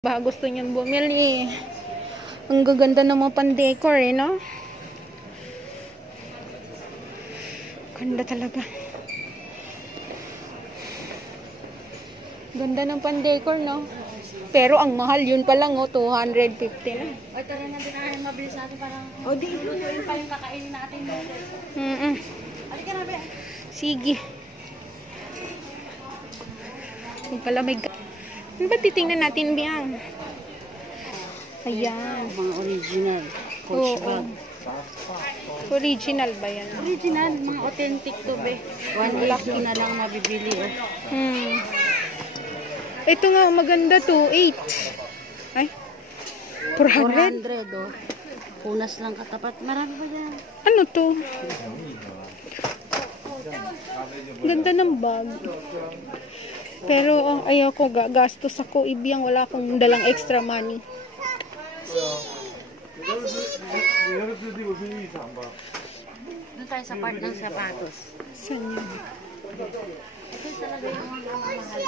Baka gusto niyang bumili. Ang gaganda ng mga pan-decor eh, no? Ganda talaga. Ganda ng pan-decor, no? Pero ang mahal yun pa lang, oh, 250 na. Ay, tara na din ay mabilis natin parang di. lutuin pa yung kakainin natin. Halika na, be. Sige. Yung pala may... Ano ba titingnan natin, Biang? Ayan. Mga original. Coach bag. Original ba yan? Original, mga authentic to, be. 180 na lang mabibili, oh. Ito nga, maganda, 2.8. Ay, 400? 400, oh. Punas lang katapat. Marami ba yan? Ano to? Ganda ng bag. Pero ayoko, gastos ako. Ibiyang wala akong dalang extra money. Doon tayo sa part ng sapatos. Saan yun? Ito talaga yung mga mahal.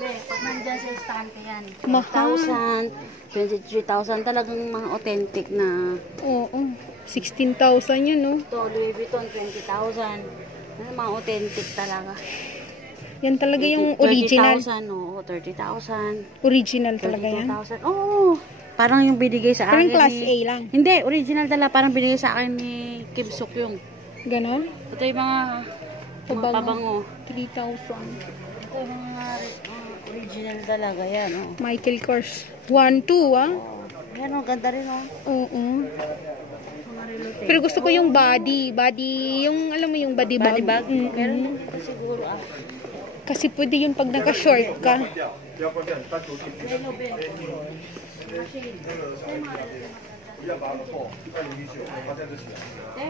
Be, pag nandyan sa estante yan. Mahal. 23,000. Talagang mga authentic na. Oo. 16,000 yun, no? Ito, Louis Vuitton, 20,000. Mga authentic talaga. Yan talaga yung original. 30,000, oo. 30,000. Original talaga yan. 32,000. Oo. Parang yung binigay sa akin. Parang class A lang. Hindi, original talaga. Parang binigay sa akin ni Kim Suk yung. Ganon? Ito yung mga pabango. 3,000. Ito yung mga original talaga. Yan, oh. Michael Kors. 1,2, ah. Yan, oh. Ganda rin, oh. Oo. Pero gusto ko yung body. Yung, alam mo yung body bag. Body bag? Meron ito siguro, ah. Kasi pwede yung pag naka-short ka.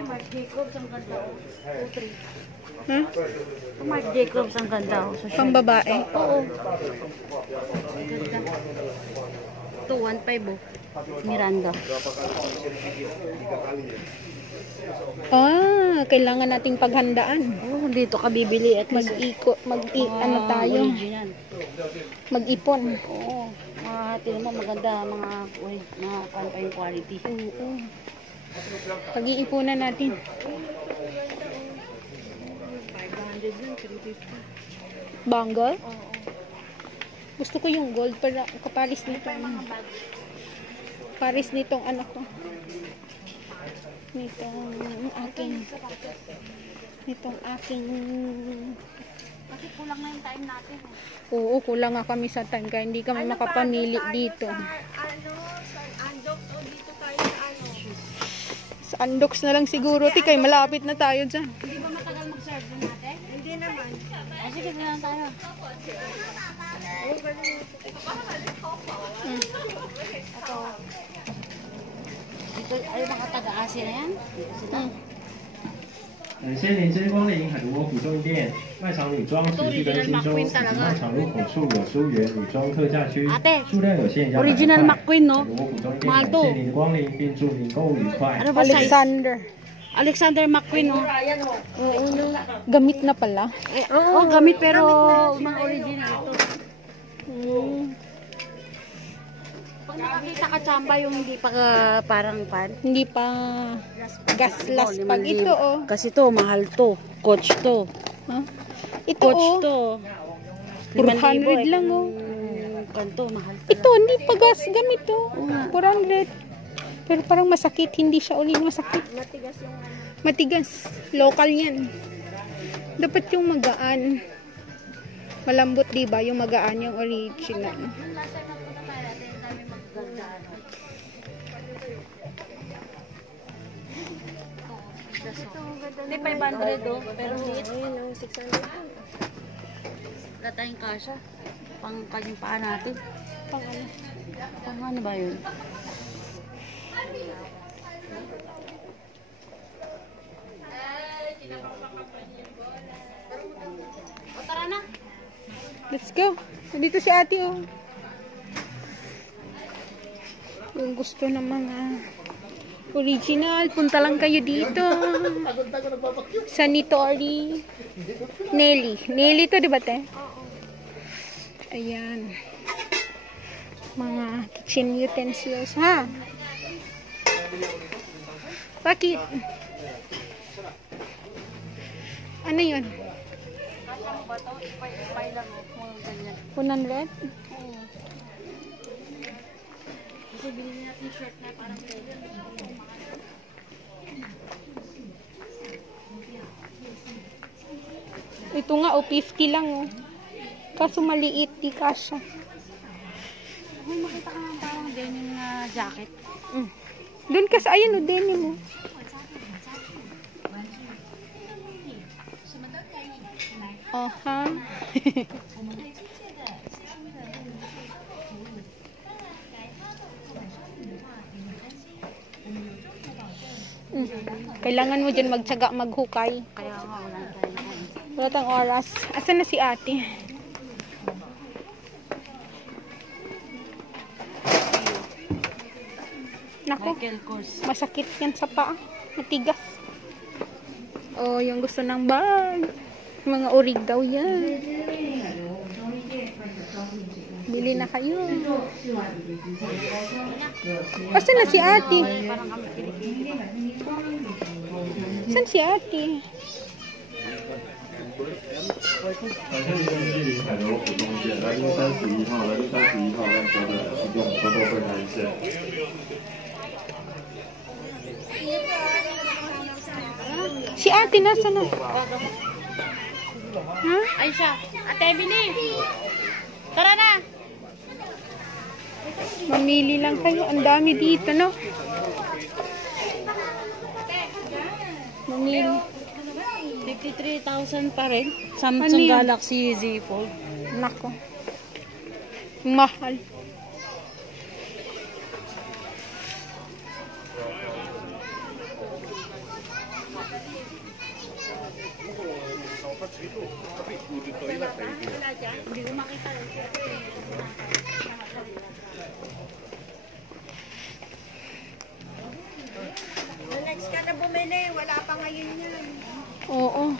Marc Jacobs ang ganda. Huh? Marc Jacobs ang ganda. Pang babae? Oo. Ganda. Ito, 1.5 oh. Miranda. Kailangan nating paghandaan. Oh, dito ka bibili at ano tayo? Original. Mag-ipon. Oo. Tingnan mo maganda mga pan pa yung quality. Oo. Pag-iipunan natin. 500 yun, 350. Bangle? Oo. Gusto ko yung gold para kaparis nito. Paris nitong anak ko. Nitong aking Kasi kulang na yung time natin. Oo, kulang nga kami sa time kaya hindi kami makapamili dito. Sa Andox na lang siguro, kay malapit na tayo dyan. Hindi ba matagal mag-serve natin? Hindi naman. Sige, na lang tayo. Ito ay mga taga-Asia na yan? Sila? 感谢您真光临海螺服装店，卖场女装持续更新中，以及卖场入口处有书源女装特价区，数量有限，要赶快。 Original McQueen, no? 海螺服装店感谢您的光临，并祝您购物愉快。 Ano ba size? Alexander McQueen, no? Gamit na pala. Oo, gamit pero mga original ito. Pag nakakita ka tsamba yung hindi pa parang pan. Hindi pa gaslas pag ito, oh. Kasi to, mahal to. Coach to. Huh? Ito, Coach oh. to. 400 lang, oh. Kanto, mahal to. Ito, hindi pa gas gamit, oh. 400. Pero parang masakit. Hindi siya ulit masakit. Matigas yung matigas. Local yan. Dapat yung magaan. Malambot, diba? Yung magaan, yung original. Hindi, 500 oh. Pero ayun yung 600. Wala tayong kasha. Pang kanyang paa natin. Pang ano? Pang ano ba yun? O, tara na. Let's go. Dito si ate, oh. Yung gusto ng mga original, punta lang kayo dito. Sanitori. Nelly. Nelly to, diba, te? Oo. Ayan. kitchen utensils, ha? Bakit? Ano yun? 100? Kasi bilhin natin shirt na parang Ito nga, 50 lang, oh. Kaso maliit, di kasha. May makita ka ng parang denim na jacket. Doon ka sa, ayan, oh, denim, oh. Oh, ha? Kailangan mo dyan magtsaga, maghukay. Kaya nga, wala na tayo. Wala tang oras. Asan na si ate? Nako, Michael Kors. masakit yan sa paa. Matigas. Oh, yung gusto ng bag. Mga orig daw yan. Bili na kayo. Asan na si ate? Parang kami Pilipino. Saan si ate? 反向离根距离海螺浦中线，来路31号，来路31号，让车的移动车头会开线。 Si ate nasa na? Ha? Ay siya. Ate, bili! Tara na! Mamili lang kayo. Ang dami dito, no? Mamili. 53,000 pa rin. Samsung Ano yan? Galaxy Z Fold. Nako. Mahal. Hindi ko makita. Next ka na bumili, wala pa ngayon yan. Oo.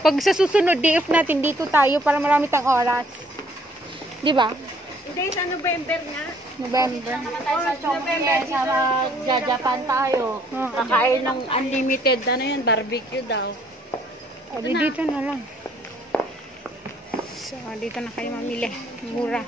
Pag sa susunod DF natin, dito tayo para marami tang oras. Di ba? Hindi, sa November nga. November. Tayo sa Chongqing, sa Japan tayo. Kakain ng unlimited, ano yun, barbecue daw. O, dito na lang. So, dito na kayo mamili. Mura.